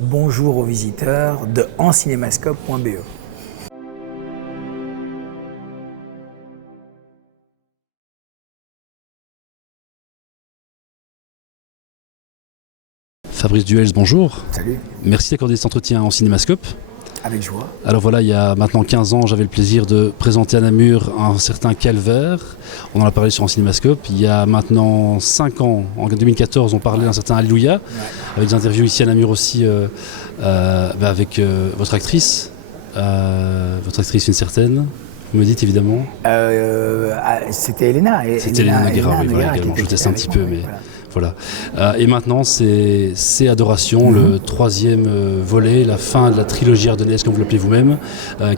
bonjour aux visiteurs de encinémascope.be. Fabrice Duels, bonjour. Salut. Merci d'accorder cet entretien en Cinémascope. Avec joie. Alors voilà, il y a maintenant 15 ans, j'avais le plaisir de présenter à Namur un certain Calvaire. On en a parlé sur un Cinémascope. Il y a maintenant 5 ans, en 2014, on parlait d'un certain Alléluia, avec des interviews ici à Namur aussi avec votre actrice. Une certaine, vous me dites évidemment. C'était Elena. C'était Elena Noguera, oui, voilà, également. Je teste un petit peu, mais... Voilà. Et maintenant, c'est Adoration, le troisième volet, la fin de la trilogie ardennaise, comme vous l'appelez vous-même,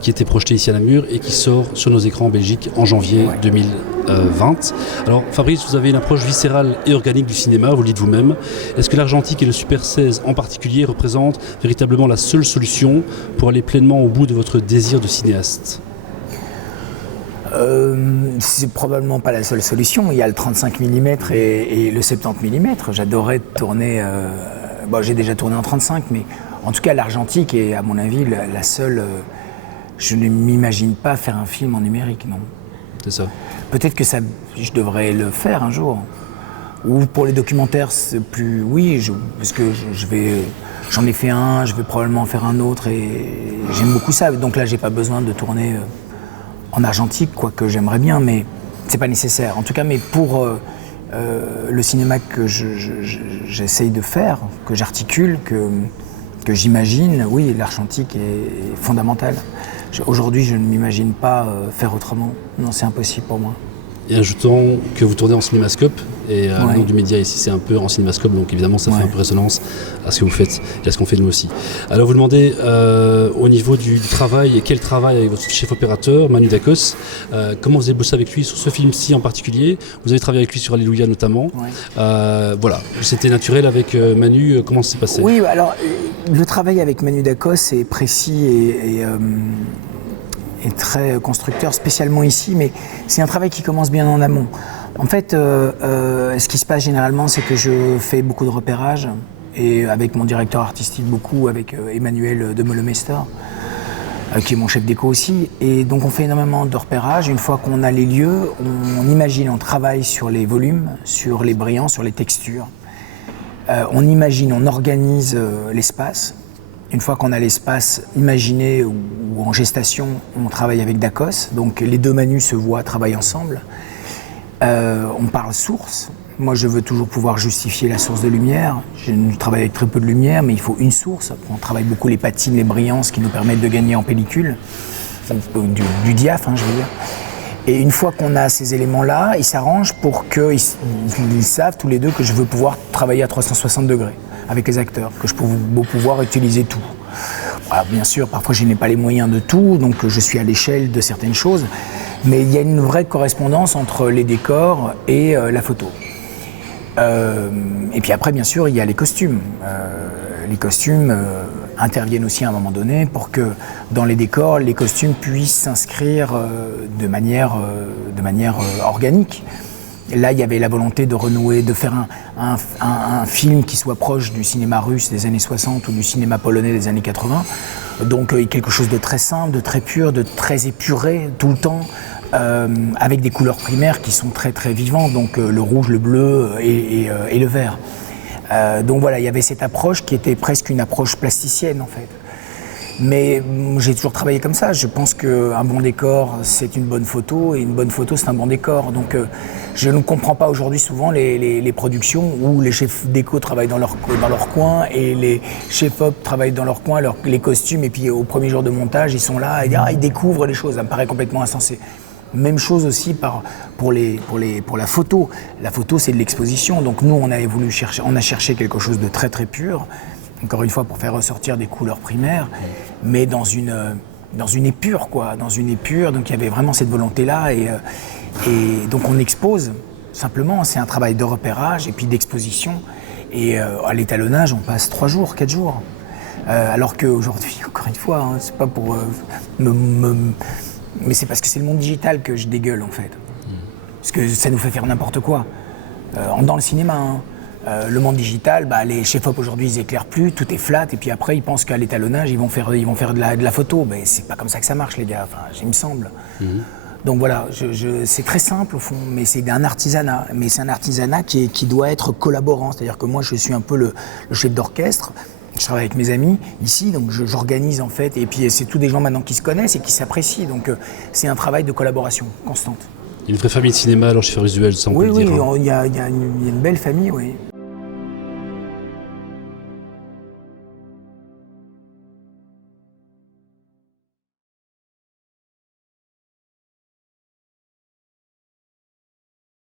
qui était projetée ici à Namur et qui sort sur nos écrans en Belgique en janvier 2020. Alors, Fabrice, vous avez une approche viscérale et organique du cinéma, vous le dites vous-même. Est-ce que l'argentique et le Super 16 en particulier représentent véritablement la seule solution pour aller pleinement au bout de votre désir de cinéaste ? C'est probablement pas la seule solution. Il y a le 35 mm et le 70 mm. J'adorais tourner. J'ai déjà tourné en 35, mais en tout cas l'argentique est à mon avis la seule. Je ne m'imagine pas faire un film en numérique, non. C'est ça. Peut-être que je devrais le faire un jour. Ou pour les documentaires, c'est plus. Oui, parce que j'en ai fait un, je vais probablement en faire un autre et j'aime beaucoup ça. Donc là, j'ai pas besoin de tourner en argentique, quoique j'aimerais bien, mais c'est pas nécessaire. En tout cas, mais pour le cinéma que j'essaye de faire, que j'articule, que j'imagine, oui, l'argentique est fondamental. Aujourd'hui, je ne m'imagine pas faire autrement. Non, c'est impossible pour moi. Et ajoutons que vous tournez en cinémascope, et le nom du média ici c'est un peu en cinémascope, donc évidemment ça fait un peu résonance à ce que vous faites et à ce qu'on fait nous aussi. Alors vous demandez au niveau du travail, et quel travail avec votre chef opérateur, Manu Dacos, comment vous avez bossé avec lui sur ce film-ci en particulier? Vous avez travaillé avec lui sur Alléluia notamment. Voilà, c'était naturel avec Manu, comment ça s'est passé? Oui, alors le travail avec Manu Dacos est précis et très constructeur, spécialement ici, mais c'est un travail qui commence bien en amont. En fait, ce qui se passe généralement, c'est que je fais beaucoup de repérage, et avec mon directeur artistique beaucoup, avec Emmanuel de Molemester, qui est mon chef déco aussi, et donc on fait énormément de repérage. Une fois qu'on a les lieux, on imagine, on travaille sur les volumes, sur les brillants, sur les textures. On imagine, on organise l'espace. Une fois qu'on a l'espace imaginé ou en gestation, on travaille avec Dacos. Donc les deux Manus se voient, travaillent ensemble. On parle source. Moi, je veux toujours pouvoir justifier la source de lumière. Je travaille avec très peu de lumière, mais il faut une source. On travaille beaucoup les patines, les brillances qui nous permettent de gagner en pellicule. Du diaph, je veux dire. Et une fois qu'on a ces éléments-là, ils s'arrangent pour qu'ils savent tous les deux que je veux pouvoir travailler à 360 degrés avec les acteurs, que je veux pouvoir utiliser tout. Alors, bien sûr, parfois je n'ai pas les moyens de tout, donc je suis à l'échelle de certaines choses, mais il y a une vraie correspondance entre les décors et la photo. Et puis après, bien sûr, il y a les costumes. Les costumes interviennent aussi à un moment donné pour que dans les décors, les costumes puissent s'inscrire de manière organique. Là, il y avait la volonté de renouer, de faire un film qui soit proche du cinéma russe des années 60 ou du cinéma polonais des années 80. Donc quelque chose de très simple, de très pur, de très épuré tout le temps, avec des couleurs primaires qui sont très très vivantes, donc le rouge, le bleu et le vert. Donc voilà, il y avait cette approche qui était presque une approche plasticienne en fait. Mais j'ai toujours travaillé comme ça. Je pense qu'un bon décor, c'est une bonne photo, et une bonne photo, c'est un bon décor. Donc je ne comprends pas aujourd'hui souvent les productions où les chefs déco travaillent dans leur coin et les chefs-op travaillent dans leur coin, les costumes, et puis au premier jour de montage, ils sont là, et ils découvrent les choses. Ça me paraît complètement insensé. Même chose aussi pour la photo. La photo, c'est de l'exposition. Donc nous, on a cherché quelque chose de très très pur. Encore une fois, pour faire ressortir des couleurs primaires, mais dans une épure, quoi. Dans une épure, donc il y avait vraiment cette volonté-là. Et donc on expose, simplement, c'est un travail de repérage et puis d'exposition. Et à l'étalonnage, on passe 3 jours, 4 jours. Alors qu'aujourd'hui, encore une fois, c'est pas pour mais c'est parce que c'est le monde digital que je dégueule, en fait. Parce que ça nous fait faire n'importe quoi. Dans le cinéma, Le monde digital, les chefs-op aujourd'hui, ils éclairent plus, tout est flat, et puis après, ils pensent qu'à l'étalonnage, ils vont faire de la photo. Mais c'est pas comme ça que ça marche, les gars, il me semble. Donc voilà, c'est très simple au fond, mais c'est un artisanat. Mais c'est un artisanat qui doit être collaborant. C'est-à-dire que moi, je suis un peu le chef d'orchestre. Je travaille avec mes amis ici, donc j'organise en fait. Et puis c'est tous des gens maintenant qui se connaissent et qui s'apprécient. Donc c'est un travail de collaboration constante. Il y a une vraie famille de cinéma alors chez Fabrice Duel, ça on peut le dire. Oui, il y a une belle famille, oui.